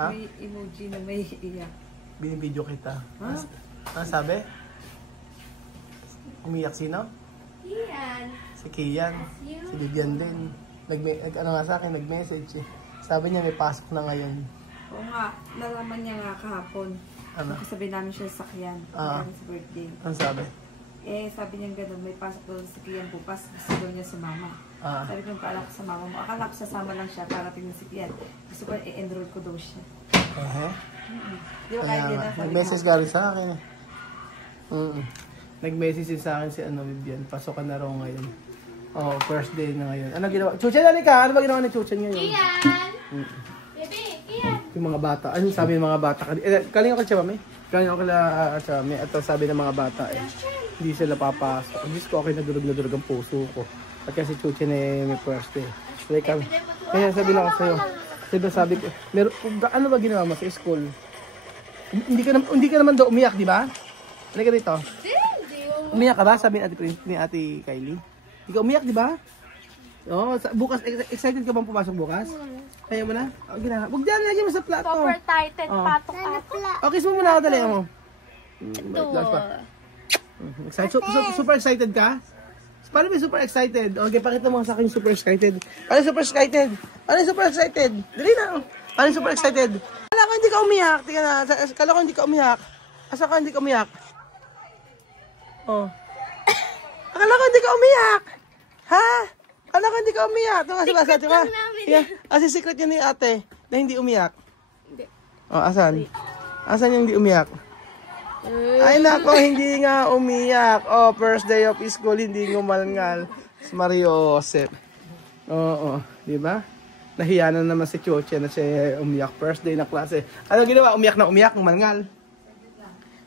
Ha? May emoji na may iyak. Binibidyo kita. Ha? Ano sabi? Umiyak sino? Kian. Si Kian. Si Vivian din. Ano nga sa akin, nag-message eh. Sabi niya may pasok na ngayon. Oo nga, nalaman niya nga kahapon. Ano? Sabi namin siya sa sakyan. Sa birthday. Ano sabi? Eh, sabi niya gano'n, may pasok daw sa sakyan bukas. Gusto daw niya sumama. Sabi ko, paala ko sa mama mo. Akala ko sasama lang siya para tingnan si Kian. Gusto ko, i-enroll ko daw siya. Di ba kaya din na? Nag-message ka rin sa akin eh. Nag-message sa akin si Vivian. Pasok ka na raw ngayon. Oh, first day na ngayon. Ano ginawa? Chuchen, ka? Ano ba ginawa ni Chuchen ngayon? Kian! Bebe, Kian! Yung mga bata. Ano sabi ng mga bata? Kaling ako siya, mami? Kaling ako siya, mami. At sabi ng mga bata eh. Hindi sila papasok. Diyos ko, okay, nadurog ang puso ko. At kasi Chuchen eh, may first day. Kaya sabi lang ako sa'yo. Sabi ko, ano ba ginawa mo sa school? Hindi ka naman daw umiyak, di ba? Ano ka dito? Umiyak ka ba? Sabi ni Ate Kylie. Hindi ka umiyak, di ba? Oh, bukas, excited ka bang pumasok bukas? Kaya mo na? Huwag dyan, lagyan mo sa plato. Super tighted, patok ako. Okay, so muna ako dali mo. Super excited ka? Paano ba super excited? Okay, pakita mo sa akin super excited. Paano super excited? Paano super excited? Dali na. Paano super excited? Kala ko hindi ka umiyak. Tingnan na. Kala ko hindi ka umiyak. Asa ka hindi ka umiyak? Oh. Akala ko hindi ka umiyak. Ha? Akala ko hindi ka umiyak. Ito nga sa basa. Ito nga. Asi secret yun ni ate na hindi umiyak. Hindi. Oh, asan? Asan yung hindi umiyak? Ay nako, hindi nga umiyak. Oh, first day of school, hindi ngumalngal. Si Mario Joseph. Oo, di ba? Nahiya na naman si Chuchen na siya umiyak. First day na klase. Ano ginawa? Umiyak na umiyak, ngumalngal.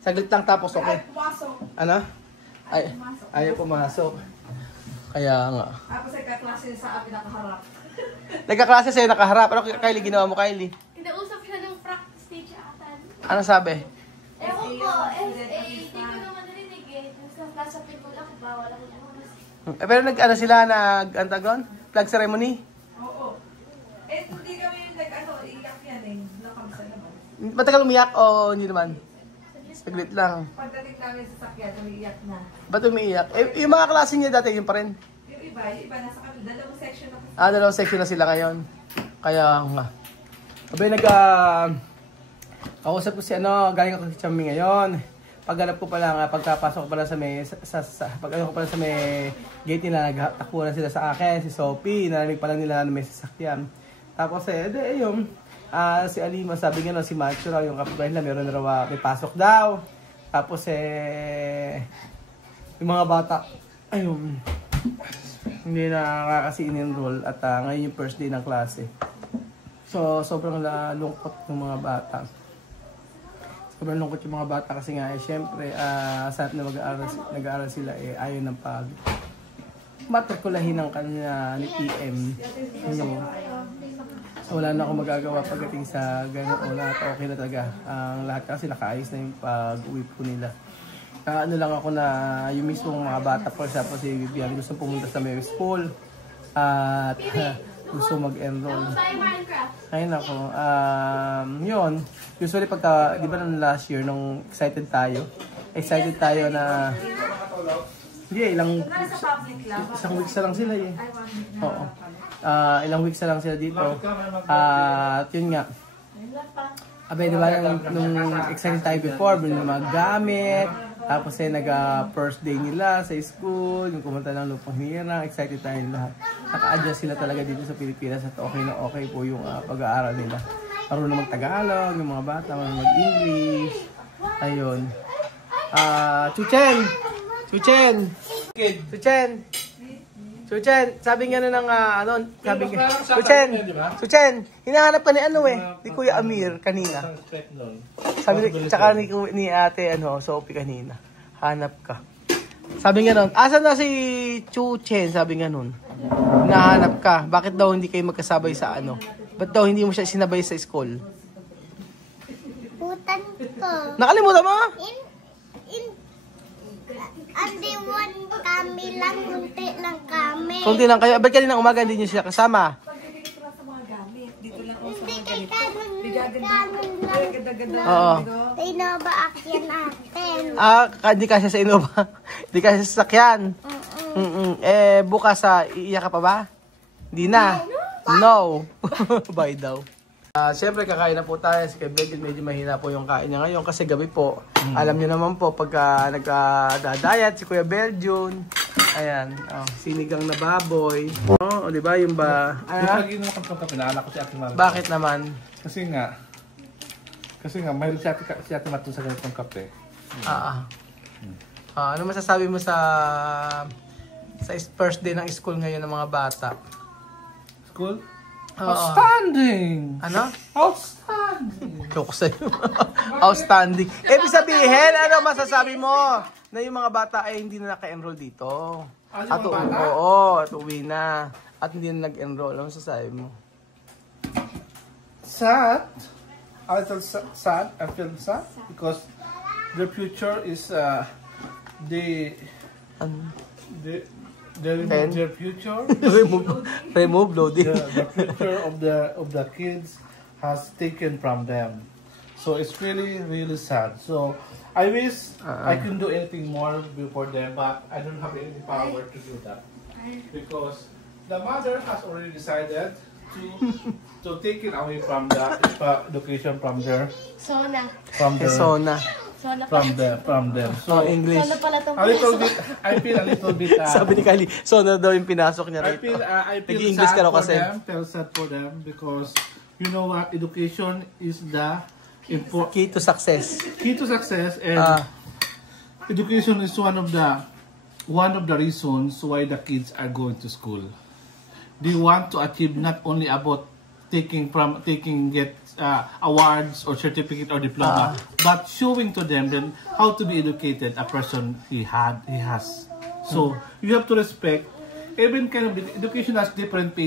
Saglit lang tapos okay. Ano? Ayaw pumasok. Kaya nga. Tapos ay kaklase sa akin nakaharap. Nagkaklase sa'yo nakaharap. Ano Kylie ginawa mo, Kylie? Kinausap siya ng practice stage atan. Ano sabi? Ewan ko, hindi ko naman narinig eh. Nasa people ako, bawal ako naman. Pero nag-ano sila, nag-antagon? Flag ceremony? Oo. Eh, hindi kami iyak yan eh. Nakamsa naman. Matagal umiyak o hindi naman? Saglit lang. Pagdating namin sa sakyan, umiiyak na. Ba't umiiyak? Eh, yung mga klase niya dati, yun pa rin? Yung iba nasa kami. Dalawang section na kasi. Dalawang section na sila ngayon. Kaya nga. Abay, kausap ko si galing ako si Chami ngayon. Paghanap ko pa lang, pagkapasok ko pala sa may, pag-ano ko pala sa may gate nila, nagtakbo na sila sa akin, si Sophie, narinig pa lang nila na may sasakyan. Tapos yun, si Alima, sabi nga si Macho raw, yung kapitbahay nila, meron na raw, may pasok daw. Tapos yung mga bata, ayun, hindi na kasi in-enroll at ngayon yung first day ng klase. So, sobrang lungkot ng mga bata. Sobrang lungkot yung mga bata kasi nga, syempre, sa na nag-aaral sila, ayaw ng matrikulahin ng kanila ni PM. So, wala na akong magagawa pagdating sa gano'n. Lahat okay na talaga. Ang lahat kasi nakaayos na yung pag-uwi po nila. Ano lang ako na yung mismong mga bata, for example, si Vivian, gusto pumunta sa Mary School. At gusto mag-enroll. Ayun ako. Yun. Usually pagka, di ba nung last year, nung excited tayo na, hindi isang weeks na lang sila eh. Oo. Ilang weeks na lang sila dito. At yun nga. Abay, di ba nung excited tayo before, bilhin na mga gamit. Tapos nag-first day nila sa school, yung kumunta ng Lupang Hinirang, excited tayo lahat. Naka-adjust sila talaga dito sa Pilipinas at okay na okay po yung pag-aaral nila. Marunong mag-Tagalog, yung mga bata, marunong mag-English. Ayun. Chuchen, sabi nga ng Chuchen, hinahanap ka ni ni Kuya Amir kanina. Sabi tsaka ni Ate Sophie kanina. Hanap ka. Sabi nga nun, asan na si Chuchen? Sabi nga nun, hinahanap ka. Bakit daw hindi kayo magkasabay sa Ba't daw hindi mo siya sinabay sa school? Putan ko. Nakalimutan mo? Andi one kami lang, kunti lang kami. Kunti lang kayo. Ba't kanina umaga hindi niyo siya kasama? Pagdating ko lang sa mga gamit. Dito lang ako sa Hindi mga kay ganito. kanon Oo. Sino ba akyan natin? Hindi kasi sa Innova. Hindi kasi sa sakyan. Bukas iiyak ka pa ba? Hindi na. No. Bye daw. Siyempre kakain na po tayo. Si Kevin medyo mahina po yung kain niya ngayon kasi gabi po. Alam niyo naman po pagka nagdadayat si Kuya Belgian. Ayan, sinigang na baboy. Di ba yung ba? Lagi naman kang pinaalala ko si Ate Marta. Bakit naman? Kasi nga mayroon si Ate Marta sa ganitong kape. Ano masasabi mo sa first day ng school ngayon ng mga bata? School? Outstanding! Ano? Outstanding! Loko sa'yo. Outstanding. Ibig sabihin, ano masasabi mo? Na yung mga bata ay hindi na naka-enroll dito. At uwi na. At hindi na nag-enroll. Ano masasabi mo? Sad. A little sad. I feel sad because their future is they remove their future. remove loading. The future of the kids has taken from them. So it's really sad. So I wish I can do anything more before them, but I don't have any power to do that because the mother has already decided to take it away from the education from them. So English. A little bit, I feel a little bit. Sabi ni Kylie, Sona daw yung pinasok niya I rito. feel English sad ka raw for kasi. them. Feel sad for them because you know what, education is the Key to success. key to success, and education is one of the reasons why the kids are going to school. They want to achieve not only about get awards or certificate or diploma, but showing to them then how to be educated a person he has. So you have to respect. Even kind of education has different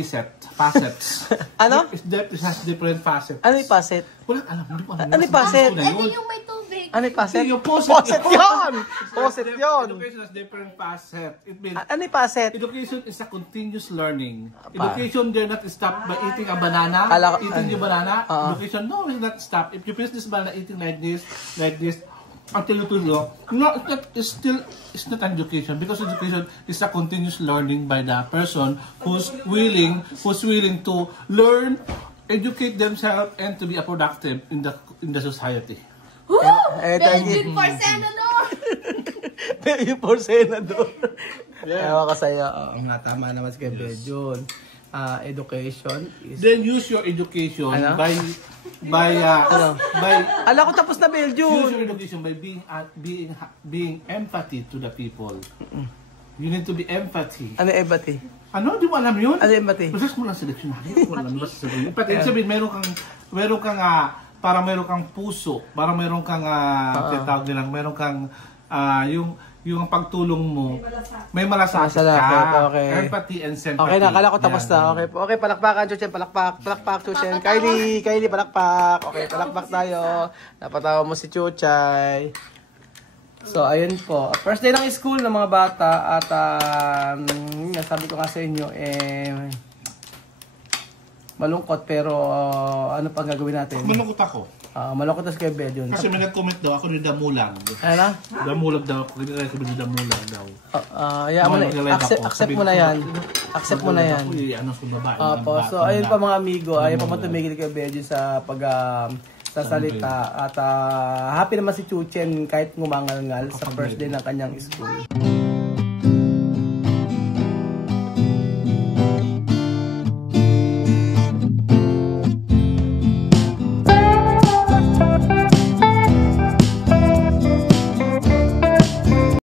facets. Ano? It has different facets. Ano yung paset? Wala alam, hindi ko alam. Ano yung paset? Ano yung may tubig? Ano yung paset? Yung Poset yun! Poset yun! Education has different facets. It means Ano yung paset? education is a continuous learning. Education dare not stop by eating a banana. Eating the banana. Education, no, will not stop. If you finish this banana eating like this, until you know, no, it's not an education, because education is a continuous learning by the person who's willing to learn, educate themselves, and to be a productive in the society. Belgian for Senador! Belgian for Senador. Ewan ka sa'yo. Tama naman si Belgian. Education is... Then use your education by Ala ko tapos na Belgian. use your education by being empathy to the people. You need to be empathy. Ano empathy? Ano? Di mo alam yun? Ano empathy? Process mo lang selection natin. Wala naman sa sabihin. Empathy, sabihin, meron kang parang meron kang puso, parang meron kang tinatawag nilang, meron kang yung pagtulong mo, may malasakit ka. Okay. Empathy and sympathy. Okay na, kala ko tapos na. Okay, palakpakan, Chuchen, palakpak, Chuchen. Kylie, palakpak. Okay, palakpak tayo. Napatawa mo si Chuchay. So, ayun po. First day ng school ng mga bata at sabi ko nga sa inyo, malungkot pero ano pang gagawin natin? Malungkot ako. Malungkot na si Kuya Belgian. Kasi may nag-comment daw, ako ni Damulag. Ano? Damulag daw, ako ni Damulag daw. Accept mo na yan. Accept mo na yan. So, ayun pa mga amigo, ayun pa matumigil kay Belgian sa sa salita. At happy naman si Chuchen kahit ngumangal-ngal sa first day ng kanyang school.